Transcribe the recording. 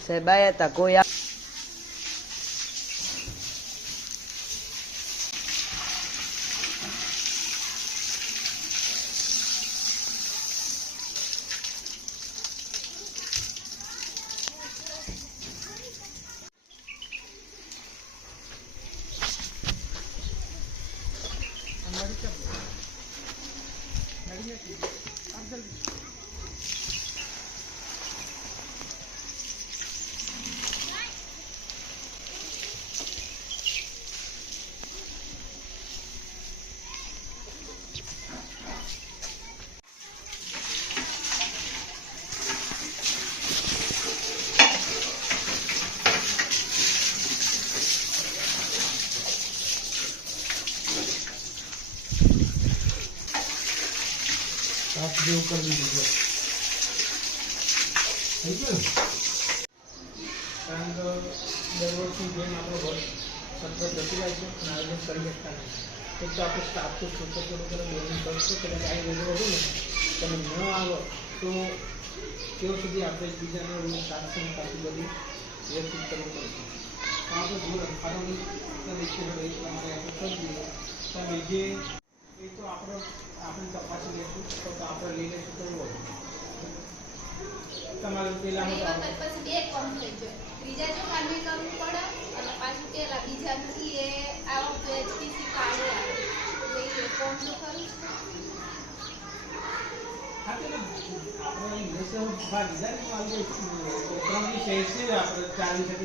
સાહેબ આયા હતા કોઈ आप जो कर लीजिए ठीक है કારણ કે દર વર્ષની જેમ આપણો વર્ષ સતત જતી જાય છે અને આયોજન કરી શકતા નથી એક તો આપણે સ્ટાફ તો છોટો થોડો બોલિંગ કરશો કે આ વેધર હતું ને તમે ન આવો તો ત્યાં સુધી આપણે એકબીજાને સાતસંગ પાછી બધી વ્યવસ્થિત કરવું પડશે આપણે જો રમખાડોની તમારે આપણે કરી દઈએ તમે જે એ તો આપણે તપાસી લઈશું તો આપણે લઈ લઈશું તો તમારે પેલા પછી બે કોમ થઈ જાય ત્રીજા જો કામે કરવું પડે અને પાછું પેલા બીજા નથી એ આવો તો એચપીસી કાઢે એટલે કોમ તો ખરું આપણે ભાગીદારી આપણે ચાલી શકે